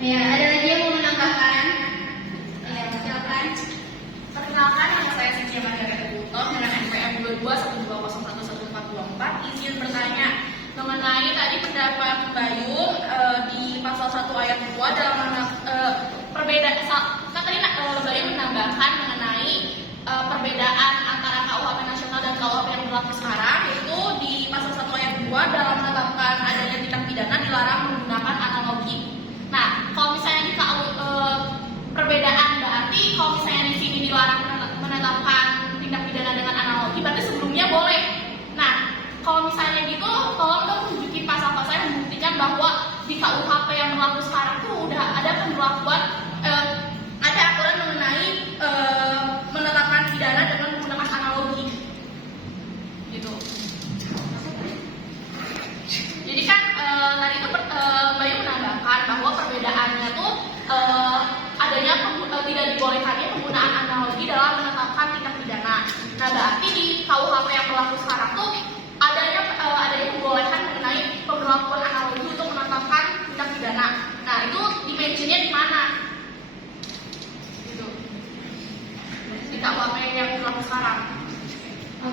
Ya, ada lagi yang mau menambahkan? Ya, silakan. Perkenalkan, nama saya Cynthia Maria Puto dengan NPM 2212011424. Izin bertanya mengenai tadi pendapat Bayu di pasal 1 ayat 2 dalam perbedaan. Tadi Bayu menambahkan mengenai perbedaan antara KUHP nasional dan KUHP yang berlaku sekarang, yaitu di pasal 1 ayat 2 dalam menetapkan adanya tindak pidana dilarang menggunakan analogi. Nah, kalau misalnya di perbedaan berarti kalau misalnya di sini dilarang menetapkan tindak pidana dengan analogi, berarti sebelumnya boleh. Nah, kalau misalnya gitu, tolong dong tunjukin pasal-pasal yang membuktikan bahwa di KUHP yang berlaku sekarang tuh udah ada pemberlakuan, ada aturan mengenai menetapkan pidana dengan menggunakan analogi, gitu. Jadi kan tadi itu Bayu menambahkan bahwa perbedaannya tuh adanya tidak dibolehkannya penggunaan analogi dalam menetapkan tindak pidana. Nah, berarti di KUHP yang berlaku sekarang tuh adanya pembolehan mengenai pemberlakuan analogi untuk menetapkan tindak pidana. Nah, itu dimensinya di mana? Gitu. Di KUHP yang berlaku sekarang.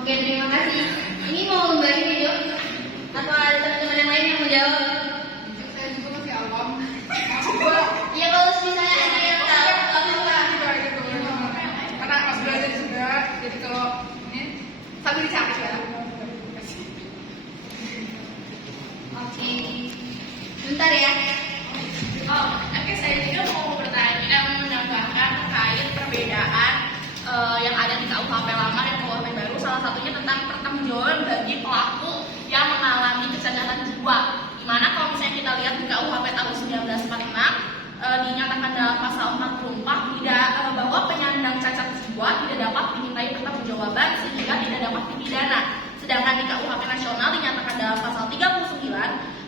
Oke, terima kasih. Ini mau kembali video? Atau ada teman-teman yang lain yang mau jawab? Saya juga masih awam. Ya, kalau misalnya ada yang tahu, apa? Karena pas belajar juga, jadi kalau ini sambil dicari ya. Oke, bentar ya. Oke, saya juga mau menambahkan terkait perbedaan yang ada di KUHP lama dan KUHP baru. Salah satunya tentang pertanggungjawaban bagi pelaku yang mengalami kecacatan jiwa. Dimana kalau misalnya kita lihat di KUHP tahun 1946 dinyatakan dalam pasal 44 bahwa penyandang cacat jiwa tidak dapat dimintai pertanggungjawaban sehingga tidak dapat dipidana. Sedangkan di KUHP nasional dinyatakan dalam pasal 39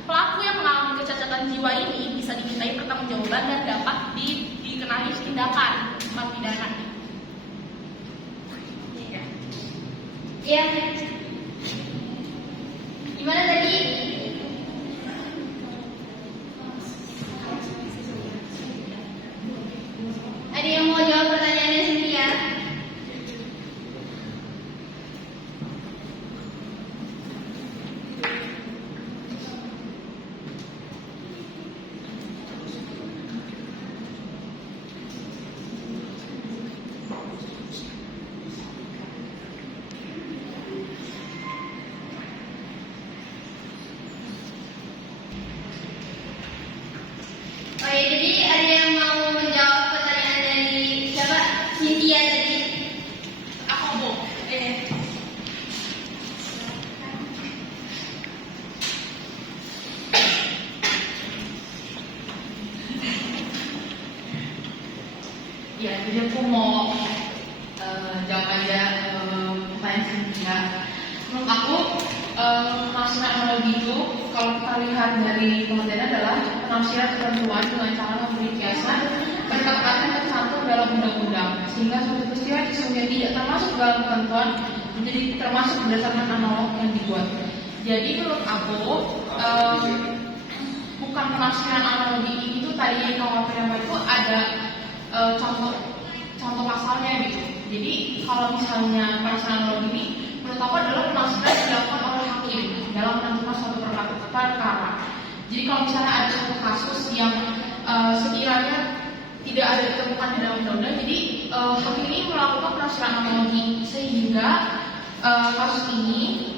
pelaku yang mengalami kecacatan jiwa ini bisa dimintai pertanggungjawaban dan dapat dikenai tindakan bukan pidana. Ya. Gimana tadi? Ada yang mau jawab pertanyaannya Cynthia? Oh ya, jadi ada yang mau menjawab pertanyaan dari siapa? Cynthia tadi. Aku mau. Ya, jadi aku mau jawab aja pertanyaan Cynthia. Menurut aku, penafsiran analogi itu kalau kita lihat dari pengertian adalah penafsiran ketentuan dengan cara memberi kiasan berkata-kata yang tercantum dalam undang-undang sehingga suatu peristiwa yang sesungguhnya tidak termasuk dalam ketentuan menjadi termasuk berdasarkan analog yang dibuat. Jadi menurut aku bukan penafsiran analogi itu tadi KUHP yang itu ada contoh pasalnya gitu. Jadi kalau misalnya penafsiran analogi ini menurut aku adalah penafsiran yang dilakukan oleh hakim dalam menentukan suatu perkara. Jadi kalau misalnya ada suatu kasus yang sekiranya tidak ada ditemukan di dalam undang-undang, jadi hakim ini melakukan penafsiran analogi sehingga kasus ini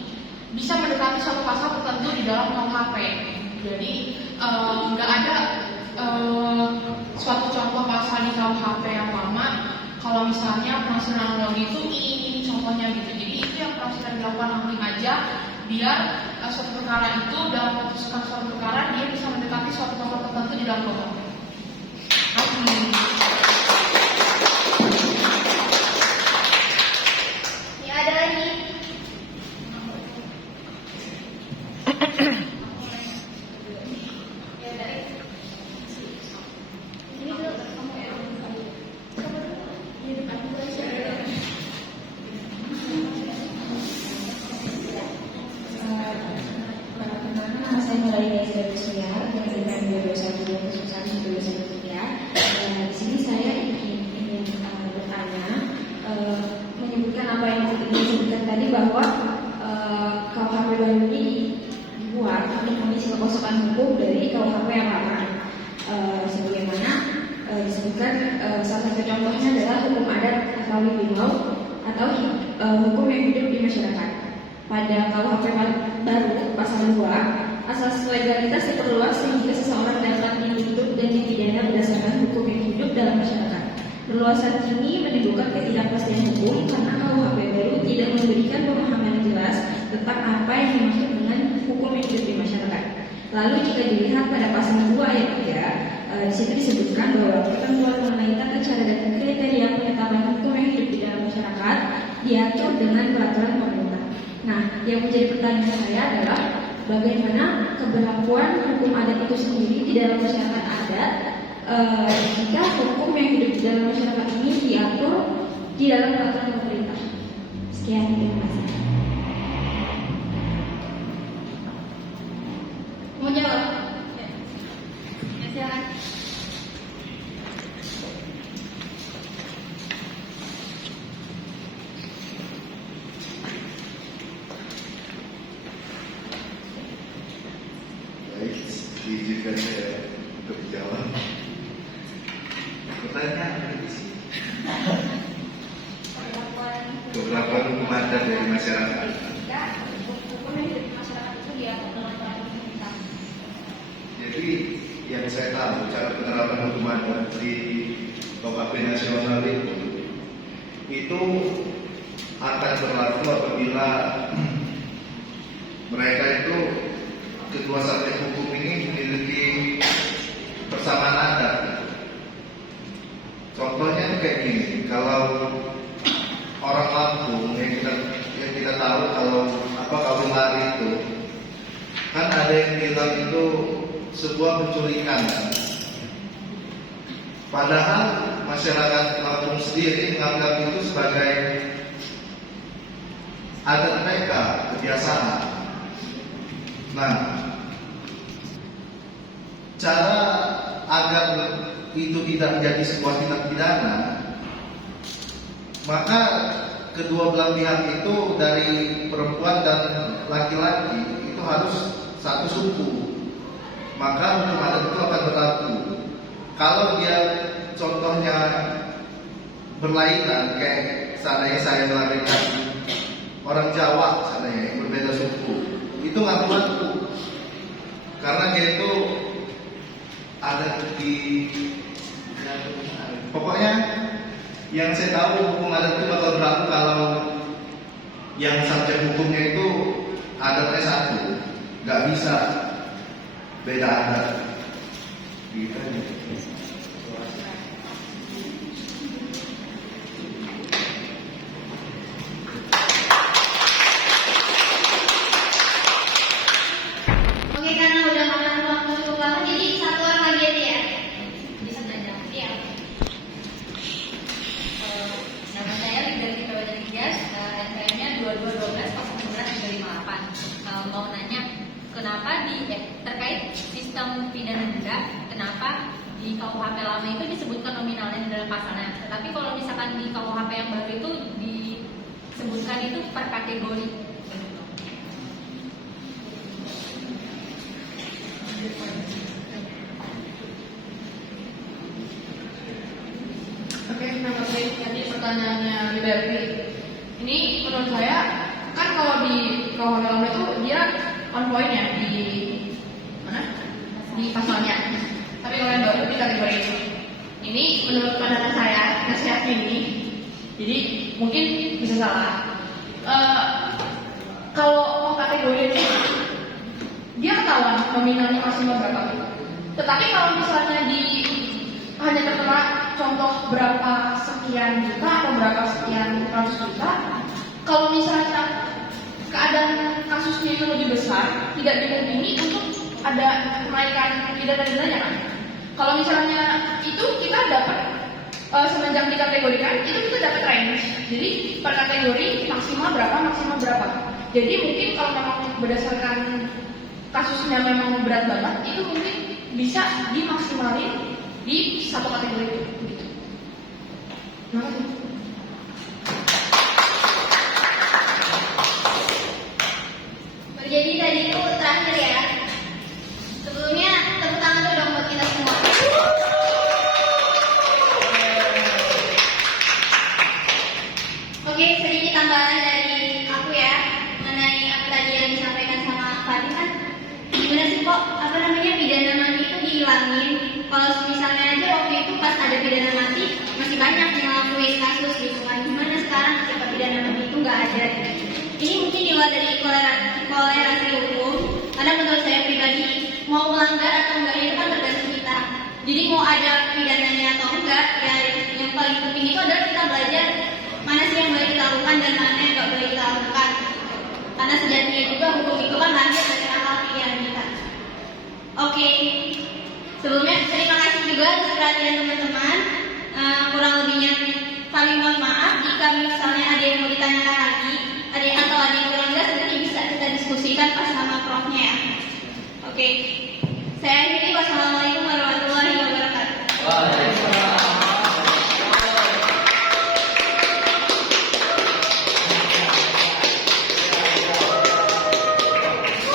bisa mendekati suatu pasal tertentu di dalam KUHP. Jadi nggak ada suatu contoh pasal di KUHP yang lama. Kalau misalnya penafsiran analogi itu ini contohnya gitu. Jadi itu yang penafsiran dilakukan hakim aja biar suatu perkara itu dalam memutuskan suatu perkara dia bisa mendekati suatu contoh tertentu di dalam KUHP. Ya, ada lagi. Saya mulai dari Rusia, dari 2021 dan 2021 pengkosakan hukum dari KUHP yang lama. Sebagaimana disebutkan, salah satu contohnya adalah hukum adat atau living law atau hukum yang hidup di masyarakat. Pada KUHP baru pasal 2, asas legalitas diperluas sehingga seseorang dapat dituntut dan dipidana berdasarkan hukum yang hidup dalam masyarakat. Perluasan ini menimbulkan ketidakpastian hukum karena KUHP baru tidak memberikan pemahaman yang jelas tentang apa yang dimaksud dengan hukum yang hidup di masyarakat. Lalu jika dilihat pada pasal 2 ayat 3, di situ disebutkan bahwa ketentuan mengenai tata cara dan kriteria penetapan hukum yang hidup di dalam masyarakat diatur dengan peraturan pemerintah. Nah, yang menjadi pertanyaan saya adalah bagaimana keberlakuan hukum adat itu sendiri di dalam masyarakat adat jika hukum yang hidup di dalam masyarakat ini diatur di dalam peraturan pemerintah. Sekian, terima kasih. Mau jawab? Ya, silakan. Baik, diizinkan saya untuk jawab. Pertanyaan apa sih? Beberapa hukum adat dari masyarakat. Hukum yang hidup di masyarakat itu diatur dalam peraturan pemerintah. Jadi yang saya tahu cara penerapan hukum adat di KUHP nasional itu akan berlaku apabila mereka itu kedua subjek hukum ini memiliki persamaan adat. Contohnya kayak gini, kalau orang Lampung yang kita tahu kalau kawin lari itu kan ada yang bilang itu sebuah penculikan. Padahal masyarakat Lampung sendiri menganggap itu sebagai adat mereka, kebiasaan. Nah, cara agar itu tidak menjadi sebuah tindak pidana, maka kedua belah pihak itu dari perempuan dan laki-laki itu harus satu suku. Maka hukum adat itu akan berlaku. Kalau dia contohnya berlainan, kayak seandainya saya melahirkan orang Jawa seandainya yang berbeda suku, itu nggak berlaku karena dia itu ada di pokoknya yang saya tahu hukum adat itu bakal berlaku kalau yang subjek hukumnya itu adatnya satu, nggak bisa beda adat. Gitu aja. Oke, karena udah makan waktu cukup lama, jadi satu orang lagi aja ya. Bisa belajar. Iya. Nama saya Lidarti Kawajarinjas, NPM-nya 2212-09-358. Mau nanya, kenapa terkait sistem pidana denda, kenapa di KUHP lama itu disebutkan nominalnya di dalam pasalnya, tetapi kalau misalkan di KUHP yang baru itu disebutkan itu per kategori. Oke, nama saya tadi pertanyaannya Liberty. Ini menurut saya kan kalau di KUHP lama itu dia on point ya di mana? Di pasalnya. Tapi kalau yang baru di kategori ini menurut pandangan saya nasihat ini. Jadi mungkin bisa salah. Kalau kategori ini dia ketahuan nominalnya maksimal berapa. Tetapi kalau misalnya hanya tertera contoh berapa sekian juta atau berapa sekian ratus juta, kalau misalnya keadaan kasusnya itu lebih besar, tidak dimungkini untuk ada kenaikan pidana dendanya kan? Kalau misalnya itu kita dapat semenjak dikategorikan itu kita dapat range. Jadi per kategori maksimal berapa. Jadi mungkin kalau memang berdasarkan kasusnya memang berat banget, itu mungkin bisa dimaksimalin di satu kategori itu. Gitu. Jadi tadi itu terakhir ya. Kalau misalnya aja waktu itu pas ada pidana mati masih banyak yang ngelakuin kasus gitu kan. Gimana sekarang ketika pidana mati itu nggak ada? Ini mungkin di luar dari toleransi hukum. Karena menurut saya pribadi mau melanggar atau enggak itu kan tergantung kita. Jadi mau ada pidananya atau enggak, ya yang paling penting itu adalah kita belajar mana sih yang boleh kita lakukan dan mana yang nggak boleh kita lakukan. Karena sejatinya juga hukum itu kan lahir dari akal pikiran kita. Oke. Sebelumnya terima kasih juga atas perhatian teman-teman. Kurang lebihnya kami mohon maaf jika misalnya ada yang mau ditanyakan lagi, ada yang kurang jelas nanti bisa kita diskusikan pas sama profnya ya. Oke. Saya akhiri